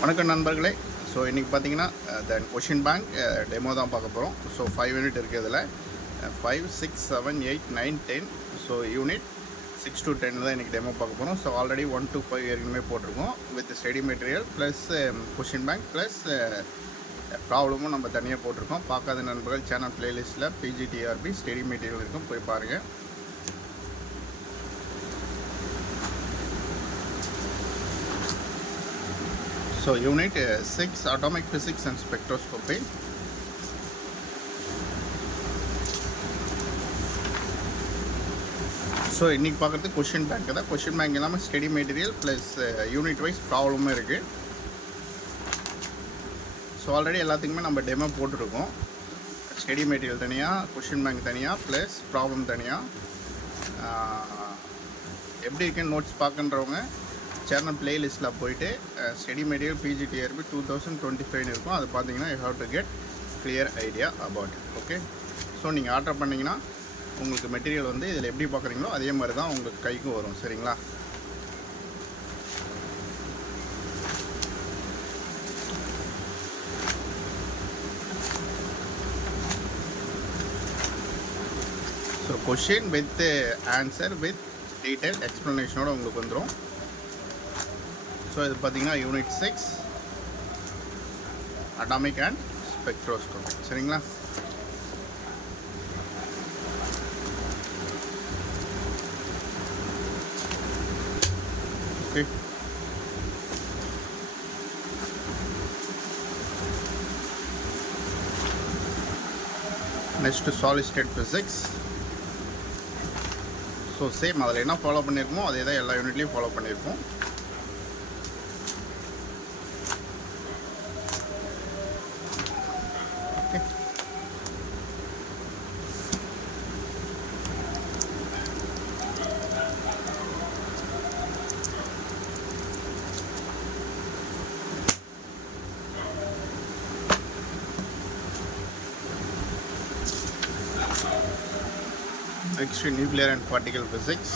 வணக்கம் நண்பர்களே. ஸோ இன்றைக்கி பார்த்தீங்கன்னா தென் கொஷின் பேங்க் டெமோ தான் பார்க்க போகிறோம். ஸோ 5 யூனிட் இருக்குது இதில். 5, 6, 7, 8, 9, 10. ஸோ யூனிட் 6 to 10 தான் இன்றைக்கி டெமோ பார்க்க போகிறோம். ஸோ ஆல்ரெடி 1 to 5 ஏற்கனவே போட்டிருக்கோம். With study material plus question bank plus ப்ராப்ளமும் நம்ம தனியாக போட்டிருக்கோம். பார்க்காத நண்பர்கள் சேனல் ப்ளேலிஸ்ட்டில் பிஜிடிஆர்பி ஸ்டடி மெட்டீரியல் இருக்கும், போய் பாருங்கள். So unit 6 atomic physics and spectroscopy. So இன்றைக்கி பார்க்குறது கொஷின் பேங்க் தான். கொஷின் பேங்க் இல்லாமல் study material plus unit wise ப்ராப்ளமும் இருக்குது. ஸோ ஆல்ரெடி எல்லாத்துக்குமே நம்ம டெமோ போட்டுருக்கோம். ஸ்டடி மெட்டீரியல் தனியாக, கொஷின் பேங்க் தனியாக, ப்ளஸ் ப்ராப்ளம் தனியாக. எப்படி இருக்குன்னு நோட்ஸ் பார்க்குறவங்க சேனல் பிளேலிஸ்ட்டில் போயிட்டு ஸ்டடி மெட்டீரியல் பிஜிடிஆர்பி 2025 இருக்கும். அது பார்த்தீங்கன்னா you have to get clear idea about it. Okay, so நீங்கள் ஆர்டர் பண்ணிங்கன்னா உங்களுக்கு மெட்டீரியல் வந்து இதில் எப்படி பார்க்குறீங்களோ அதே மாதிரி தான் உங்களுக்கு கைக்கும் வரும். சரிங்களா? So question with answer with detail எக்ஸ்ப்ளனேஷனோடு உங்களுக்கு வந்துடும். ஸோ இது பார்த்தீங்கன்னா யூனிட் 6 அட்டாமிக் அண்ட் ஸ்பெக்ட்ரோஸ்கோபி. சரிங்களா? Okay, next solid state physics. So same அதில் என்ன ஃபாலோ பண்ணியிருக்கோமோ அதே தான் எல்லா யூனிட்லேயும் ஃபாலோ பண்ணியிருக்கோம். Next, nuclear and particle physics.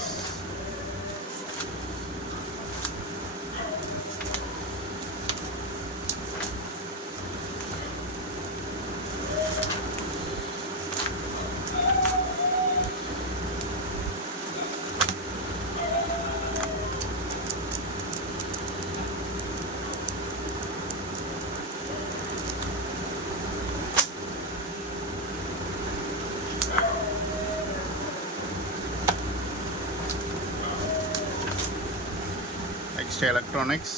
Next, electronics.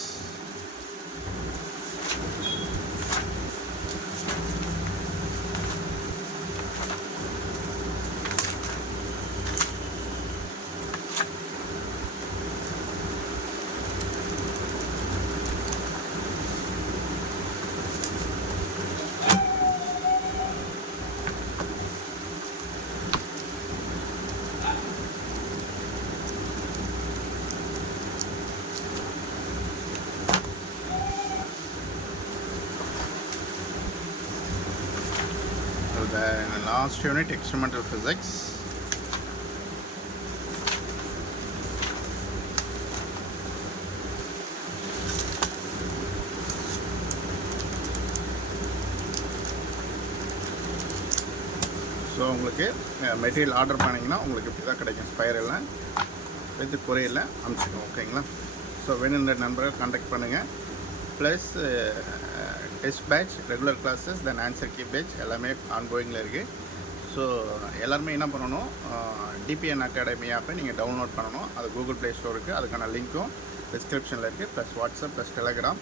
The last unit, experimental physics. So உங்களுக்கு மெட்டீரியல் ஆர்டர் பண்ணிங்கன்னா உங்களுக்கு இப்படி தான் கிடைக்கும். ஸ்பைரலில் வித் கொரியரில் அனுப்பிச்சிடுவோம். ஓகேங்களா? ஸோ வேணுன்ற நண்பர்கள் கான்டாக்ட் பண்ணுங்கள். Plus test batch, regular classes, then answer key batch எல்லாமே ஆன்கோயிங்கில் இருக்குது. ஸோ எல்லாருமே என்ன பண்ணணும், டிபிஎன் அகாடமி ஆப்பை நீங்கள் டவுன்லோட் பண்ணணும். அது கூகுள் ப்ளே ஸ்டோர் இருக்குது. அதுக்கான லிங்க்கும் டிஸ்கிரிப்ஷனில் இருக்குது. ப்ளஸ் வாட்ஸ்அப் ப்ளஸ் டெலகிராம்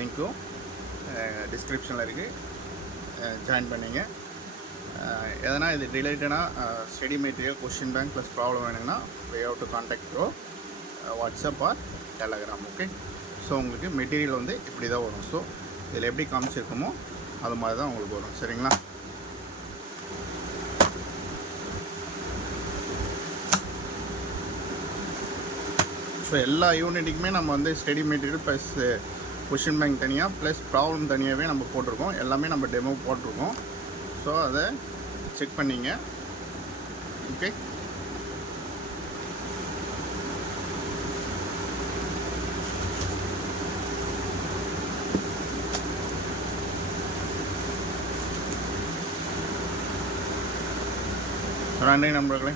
லிங்க்கும் டிஸ்கிரிப்ஷனில் இருக்குது. ஜாயின் பண்ணிங்க. எதனா இது ரிலேட்டடாக study material, question bank plus problem வேணுங்கன்னா we have to contact through WhatsApp or Telegram. Okay, so உங்களுக்கு மெட்டீரியல் வந்து இப்படி தான் வரும். ஸோ இதில் எப்படி காமிச்சிருக்கோமோ அது மாதிரி தான் உங்களுக்கு வரும். சரிங்களா? ஸோ எல்லா யூனிட்டுக்குமே நம்ம வந்து study material plus question bank தனியாக ப்ளஸ் ப்ராப்ளம் தனியாகவே நம்ம போட்டிருக்கோம். எல்லாமே நம்ம டெமோ போட்டிருக்கோம். ஸோ அதை செக் பண்ணிங்க. ஓகே, நன்றி நண்பர்களே.